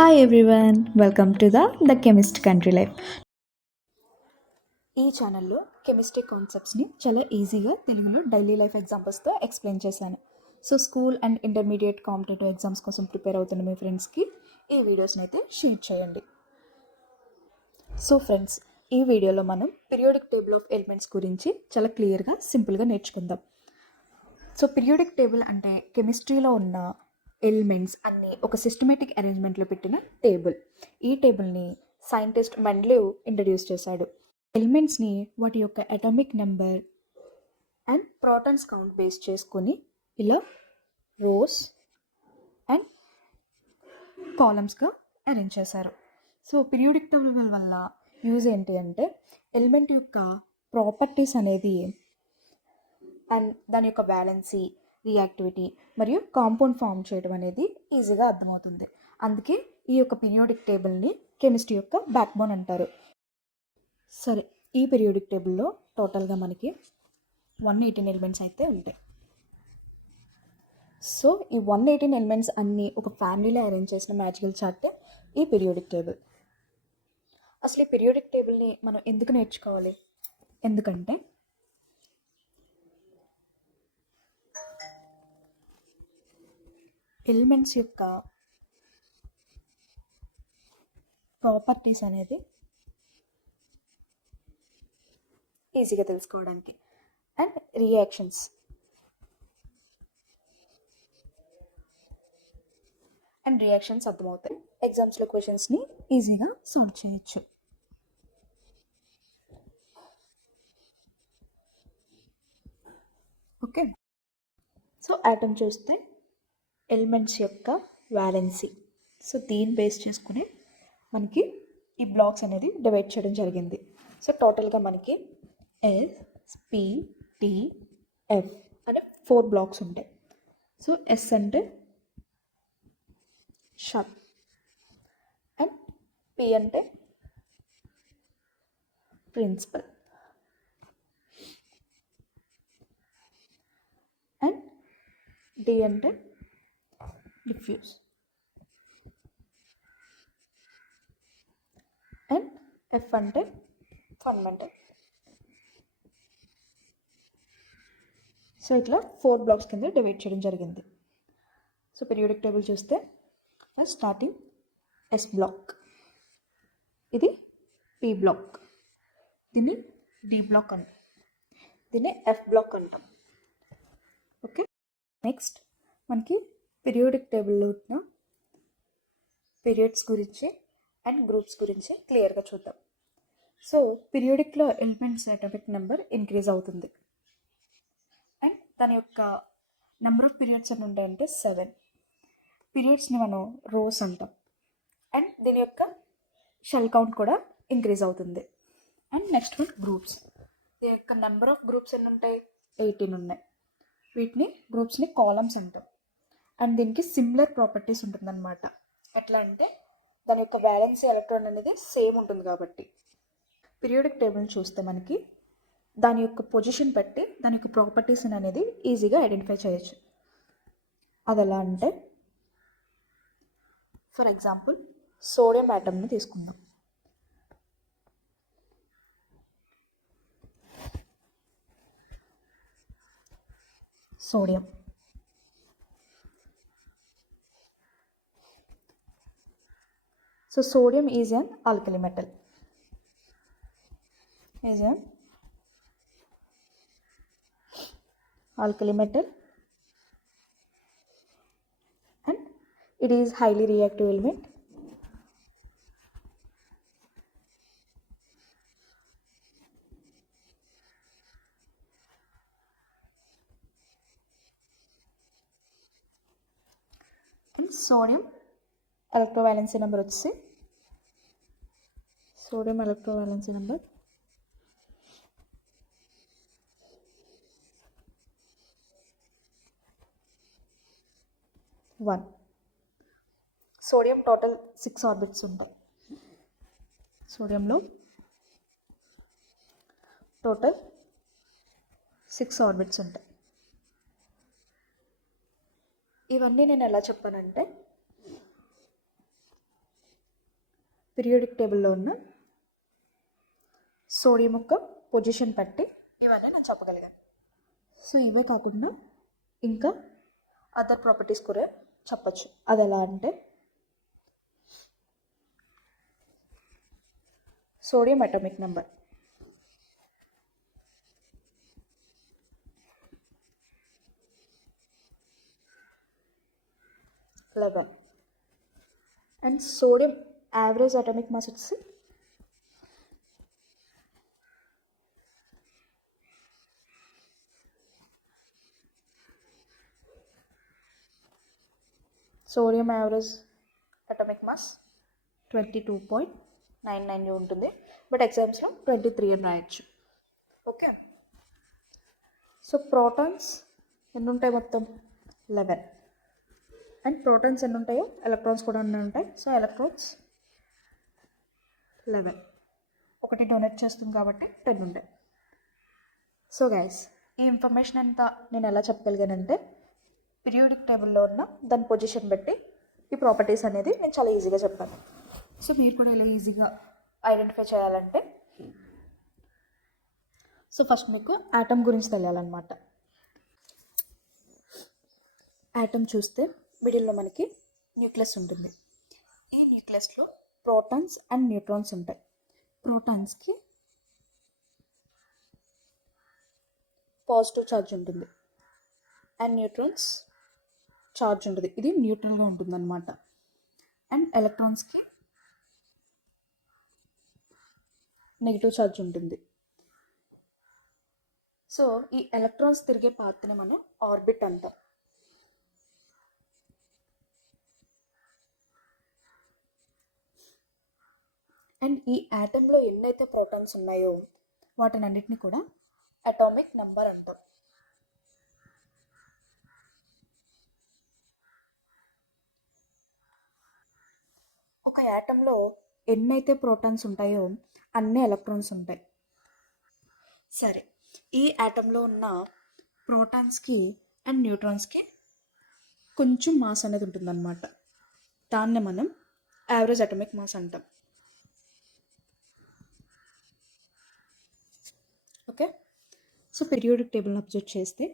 Hi everyone, welcome to the chemist country life. ఈ ఛానల్లో chemistry కాన్సెప్ట్స్ని చాలా ఈజీగా తెలుగులో డైలీ లైఫ్ ఎగ్జాంపుల్స్తో ఎక్స్ప్లెయిన్ చేశాను. So school and intermediate competitive exams కోసం ప్రిపేర్ అవుతున్న మీ ఫ్రెండ్స్కి ఈ వీడియోస్ని అయితే షేర్ చేయండి. సో ఫ్రెండ్స్, ఈ వీడియోలో మనం పీరియాడిక్ టేబుల్ ఆఫ్ ఎలిమెంట్స్ గురించి చాలా క్లియర్గా సింపుల్గా నేర్చుకుందాం. సో పీరియాడిక్ టేబుల్ అంటే కెమిస్ట్రీలో ఉన్న ఎలిమెంట్స్ అన్నీ ఒక సిస్టమేటిక్ అరేంజ్మెంట్లో పెట్టిన టేబుల్. ఈ టేబుల్ని సైంటిస్ట్ మెండ్లీవ్ ఇంట్రడ్యూస్ చేశాడు. ఎలిమెంట్స్ని వాటి యొక్క atomic number and protons count base చేసుకొని ఇలా రోస్ అండ్ కాలమ్స్గా అరేంజ్ చేశారు. సో పీరియాడిక్ టేబుల్ వల్ల యూజ్ ఏంటి అంటే ఎలిమెంట్ యొక్క ప్రాపర్టీస్ అనేది అండ్ దాని యొక్క బ్యాలెన్సీ, రియాక్టివిటీ మరియు కాంపౌండ్ ఫామ్ చేయడం అనేది ఈజీగా అర్థమవుతుంది. అందుకే ఈ యొక్క పీరియాడిక్ టేబుల్ని కెమిస్ట్రీ యొక్క బ్యాక్ బోన్ అంటారు. సరే, ఈ పీరియాడిక్ టేబుల్లో టోటల్గా మనకి 118 ఎలిమెంట్స్ అయితే ఉంటాయి. సో ఈ 118 ఎలిమెంట్స్ అన్నీ ఒక ఫ్యామిలీలో అరేంజ్ చేసిన మ్యాజికల్ చార్ట్ ఈ పీరియాడిక్ టేబుల్. అసలు ఈ పీరియాడిక్ టేబుల్ని మనం ఎందుకు నేర్చుకోవాలి? ఎందుకంటే ఎలిమెంట్స్ యొక్క ప్రాపర్టీస్ అనేది ఈజీగా తెలుసుకోవడానికి అండ్ రియాక్షన్స్ అర్థమవుతాయి. ఎగ్జామ్స్లో క్వశ్చన్స్ని ఈజీగా సాల్వ్ చేయొచ్చు. ఓకే, సో ఆటమ్ చూస్తే ఎలిమెంట్స్ యొక్క వ్యాలెన్సీ. సో దీన్ని బేస్ చేసుకుని మనకి ఈ బ్లాక్స్ అనేది డివైడ్ చేయడం జరిగింది. సో టోటల్గా మనకి ఎస్, పి, టి, ఎఫ్ అనే 4 బ్లాక్స్ ఉంటాయి. సో ఎస్ అంటే షార్ప్ అండ్ పి అంటే ప్రిన్సిపల్ అండ్ డి అంటే డిఫ్యూజ్ అండ్ ఎఫ్ అంటే ఫండమెంటల్. సో ఇట్లా 4 బ్లాక్స్ కింద డివైడ్ చేయడం జరిగింది. సో పీరియాడిక్ టేబుల్ చూస్తే ఫస్ట్ స్టార్టింగ్ ఎస్ బ్లాక్, ఇది పి బ్లాక్, దీన్ని డి బ్లాక్ అంటాం, దీన్ని ఎఫ్ బ్లాక్ అంటాం. ఓకే, నెక్స్ట్ మనకి పీరియాడిక్ టేబుల్లో ఉన్న పీరియడ్స్ గురించి అండ్ గ్రూప్స్ గురించి క్లియర్గా చూద్దాం. సో పీరియాడిక్లో ఎలిమెంట్స్ అటామిక్ నెంబర్ ఇంక్రీజ్ అవుతుంది అండ్ దాని యొక్క నెంబర్ ఆఫ్ పీరియడ్స్ అని ఉంటాయంటే 7. పీరియడ్స్ని మనం రోస్ అంటాం అండ్ దీని యొక్క షెల్ కౌంట్ కూడా ఇంక్రీజ్ అవుతుంది. And next one groups. దీని యొక్క నెంబర్ ఆఫ్ గ్రూప్స్ ఎన్ని ఉంటాయి? 18 ఉన్నాయి. వీటిని గ్రూప్స్ని కాలమ్స్ అంటాం అండ్ దీనికి సిమిలర్ ప్రాపర్టీస్ ఉంటుందన్నమాట. ఎట్లా అంటే దాని యొక్క వ్యాలెన్సీ ఎలక్ట్రాన్ అనేది సేమ్ ఉంటుంది కాబట్టి. పీరియాడిక్ టేబుల్ని చూస్తే మనకి దాని యొక్క పొజిషన్ బట్టి దాని యొక్క ప్రాపర్టీస్ అనేది ఈజీగా ఐడెంటిఫై చేయొచ్చు. అది ఎలా అంటే ఫర్ ఎగ్జాంపుల్ సోడియం యాటమ్ని తీసుకుందాం. Sodium So sodium is an alkali metal. And it is highly reactive element. And sodium electrovalency number వచ్చి sodium electrovalency number 1. Sodium total 6 orbits ఉంటాయి. సోడియంలో టోటల్ 6 ఆర్బిట్స్ ఉంటాయి. ఇవన్నీ నేను ఎలా చెప్పానంటే పీరియాడిక్ టేబుల్లో ఉన్న సోడియం యొక్క పొజిషన్ బట్టి ఇవన్నీ నేను చెప్పగలిగాను. సో ఇవే కాకుండా ఇంకా అదర్ ప్రాపర్టీస్ కూడా చెప్పచ్చు. అది ఎలా అంటే sodium atomic number, eleven, and sodium average atomic mass వచ్చి సోడియం యావరేజ్ అటామిక్ మాస్ 22.99 ఉంటుంది, బట్ ఎగ్జామ్స్లో 23 అని రాయొచ్చు. ఓకే, సో ప్రోటాన్స్ ఎన్ని ఉంటాయి మొత్తం 11, అండ్ ప్రోటాన్స్ ఎన్ని ఉంటాయో ఎలక్ట్రాన్స్ కూడా ఎన్ని ఉంటాయి. సో ఎలక్ట్రాన్స్ 11, ఒకటి డొనేట్ చేస్తుంది కాబట్టి 10 ఉంటాయి. సో గైస్, ఈ ఇన్ఫర్మేషన్ అంతా నేను ఎలా చెప్పగలిగానంటే పీరియాడిక్ టేబుల్లో ఉన్న దాని పొజిషన్ బట్టి ఈ ప్రాపర్టీస్ అనేది నేను చాలా ఈజీగా చెప్పాను. సో మీరు కూడా ఎలా ఈజీగా ఐడెంటిఫై చేయాలంటే, సో ఫస్ట్ మీకు ఆటమ్ గురించి తెలియాలన్నమాట. ఆటమ్ చూస్తే మిడిల్లో మనకి న్యూక్లియస్ ఉంటుంది. ఈ న్యూక్లియస్లో ప్రోటాన్స్ అండ్ న్యూట్రాన్స్ ఉంటాయి. ప్రోటాన్స్కి పాజిటివ్ ఛార్జ్ ఉంటుంది అండ్ న్యూట్రాన్స్ ఛార్జ్ ఉంటుంది, ఇది న్యూట్రల్గా ఉంటుంది అనమాట. అండ్ ఎలక్ట్రాన్స్కి నెగిటివ్ ఛార్జ్ ఉంటుంది. సో ఈ ఎలక్ట్రాన్స్ తిరిగే పాత్ని మనం ఆర్బిట్ అంటాం. అండ్ ఈ ఆటంలో ఎన్నైతే ప్రోటాన్స్ ఉన్నాయో వాటిని అన్నిటిని కూడా అటామిక్ నెంబర్ అంటాం. ఒక యాటంలో ఎన్నైతే ప్రోటాన్స్ ఉంటాయో అన్ని ఎలక్ట్రాన్స్ ఉంటాయి. సరే, ఈ యాటంలో ఉన్న ప్రోటాన్స్కి అండ్ న్యూట్రాన్స్కి కొంచెం మాస్ అనేది ఉంటుందన్నమాట. దాన్ని మనం యావరేజ్ అటామిక్ మాస్ అంటాం. ఓకే, సో పీరియాడిక్ టేబుల్ని అబ్జర్వ్ చేస్తే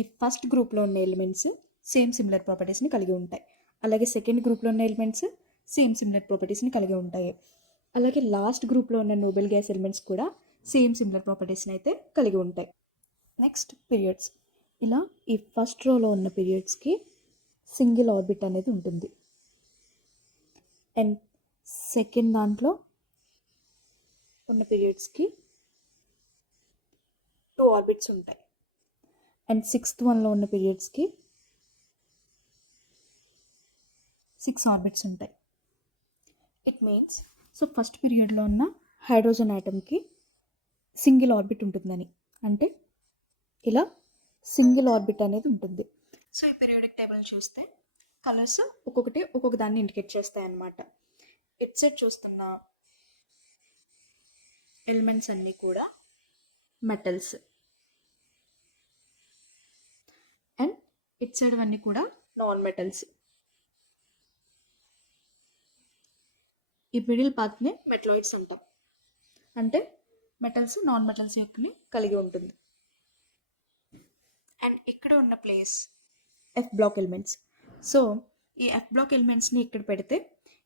ఈ ఫస్ట్ గ్రూప్లో ఉన్న ఎలిమెంట్స్ సేమ్ సిమిలర్ ప్రాపర్టీస్ని కలిగి ఉంటాయి. అలాగే సెకండ్ గ్రూప్లో ఉన్న ఎలిమెంట్స్ సేమ్ సిమిలర్ ప్రాపర్టీస్ని కలిగి ఉంటాయి. అలాగే లాస్ట్ గ్రూప్లో ఉన్న నోబెల్ గ్యాస్ ఎలిమెంట్స్ కూడా సేమ్ సిమిలర్ ప్రాపర్టీస్ని అయితే కలిగి ఉంటాయి. Next periods. ఇలా ఈ ఫస్ట్ రోలో ఉన్న పీరియడ్స్కి సింగిల్ ఆర్బిట్ అనేది ఉంటుంది. అండ్ సెకండ్ దాంట్లో ఉన్న పీరియడ్స్కి 2 ఆర్బిట్స్ ఉంటాయి. అండ్ సిక్స్త్ వన్లో ఉన్న పీరియడ్స్కి 6 ఆర్బిట్స్ ఉంటాయి. ఇట్ మీన్స్, సో ఫస్ట్ పీరియడ్లో ఉన్న హైడ్రోజన్ ఆటమ్కి సింగిల్ ఆర్బిట్ ఉంటుందని, అంటే ఇలా సింగిల్ ఆర్బిట్ అనేది ఉంటుంది. సో ఈ పీరియాడిక్ టేబుల్ చూస్తే కలర్స్ ఒక్కొక్కటి ఒక్కొక్క దాన్ని ఇండికేట్ చేస్తాయి అన్నమాట. ఇట్ సైడ్ చూస్తున్న ఎలిమెంట్స్ అన్నీ కూడా మెటల్స్, అండ్ ఇట్ సైడ్ అన్నీ కూడా నాన్ మెటల్స్. ఈ మిడిల్ పార్ట్ని మెటలాయిడ్స్ అంటాం, అంటే మెటల్స్ నాన్ మెటల్స్ యొక్కని కలిగి ఉంటుంది. అండ్ ఇక్కడ ఉన్న place F block elements. So ఈ ఎఫ్ బ్లాక్ ఎలిమెంట్స్ని ఇక్కడ పెడితే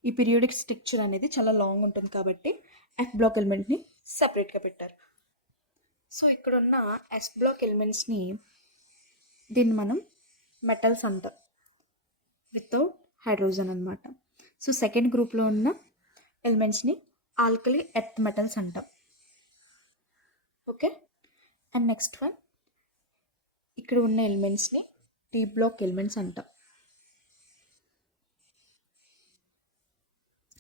ఈ పీరియాడిక్ స్ట్రక్చర్ అనేది చాలా లాంగ్ ఉంటుంది కాబట్టి ఎఫ్ బ్లాక్ ఎలిమెంట్ని సపరేట్గా పెట్టారు. సో ఇక్కడ ఉన్న ఎస్ బ్లాక్ ఎలిమెంట్స్ని దీన్ని మనం మెటల్స్ అంటాం వితౌట్ హైడ్రోజన్ అనమాట. సో సెకండ్ గ్రూప్లో ఉన్న ఎలిమెంట్స్ని ఆల్కలీ ఎర్త్ మెటల్స్ అంటాం. ఓకే, అండ్ నెక్స్ట్ వన్ ఇక్కడ ఉన్న ఎలిమెంట్స్ని టీ బ్లాక్ ఎలిమెంట్స్ అంటాం.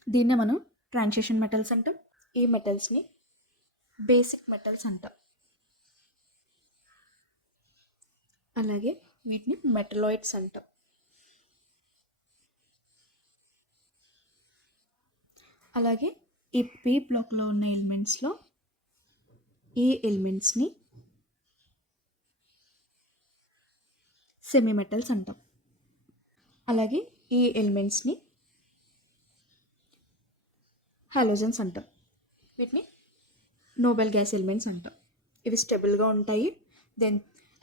దీన్నే మనం ట్రాన్సిషన్ మెటల్స్ అంటాం. ఈ మెటల్స్ని బేసిక్ మెటల్స్ అంటాం. అలాగే వీటిని మెటలాయిడ్స్ అంటాం. అలాగే ఈ పీ బ్లాక్లో ఉన్న ఎలిమెంట్స్లో ఈ ఎలిమెంట్స్ని సెమీ మెటల్స్ అంటాం. అలాగే ఈ ఎలిమెంట్స్ని హాలోజన్స్ అంటాం. వీటిని నోబెల్ గ్యాస్ ఎలిమెంట్స్ అంటాం. ఇవి స్టెబుల్గా ఉంటాయి, దెన్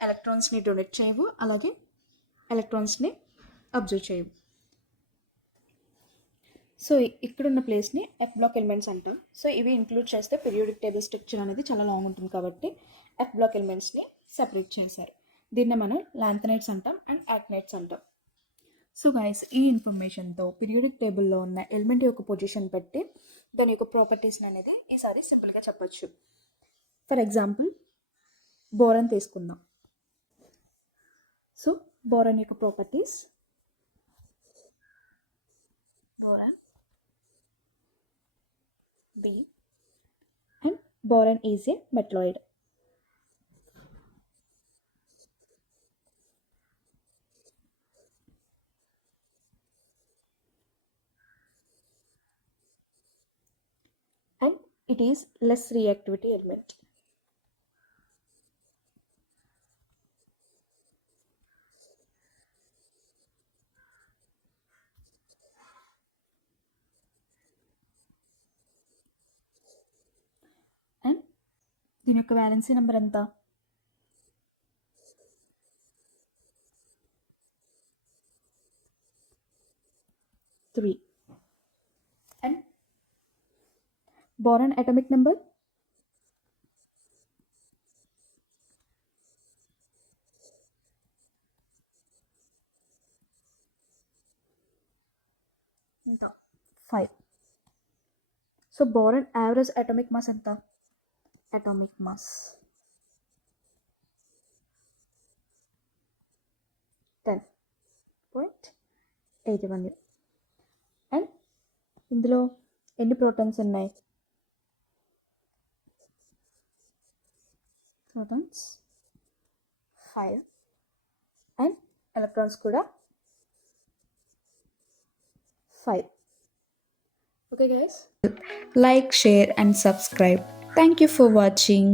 ఎలక్ట్రాన్స్ని డొనేట్ చేయవు, అలాగే ఎలక్ట్రాన్స్ని అబ్జర్వ్ చేయవు. సో ఇక్కడున్న ప్లేస్ని ఎఫ్ బ్లాక్ ఎలిమెంట్స్ అంటాం. సో ఇవి ఇంక్లూడ్ చేస్తే పీరియాడిక్ టేబుల్ స్ట్రక్చర్ అనేది చాలా లాంగ్ ఉంటుంది కాబట్టి ఎఫ్ బ్లాక్ ఎలిమెంట్స్ని సెపరేట్ చేశారు. దీన్ని మనం లాంథనైట్స్ అంటాం అండ్ యాక్టినైట్స్ అంటాం. సో గైస్, ఈ ఇన్ఫర్మేషన్తో పీరియాడిక్ టేబుల్లో ఉన్న ఎలిమెంట్ యొక్క పొజిషన్ బట్టి దాని యొక్క ప్రాపర్టీస్ని అనేది ఈసారి సింపుల్గా చెప్పచ్చు. ఫర్ ఎగ్జాంపుల్ బోరాన్ తీసుకుందాం. సో బోరాన్ యొక్క properties, boron B, and boron is a metalloid. And it is less reactivity element. And దీని యొక్క వ్యాలెన్సీ నెంబర్ ఎంత? 3. And boron atomic number? 5. So boron average atomic mass ఎంత? Atomic mass 10.81. And ఇందులో ఎన్ని protons ఉన్నాయి? Protons 5 and electrons కూడా 5. Okay guys, like, share and subscribe. Thank you for watching.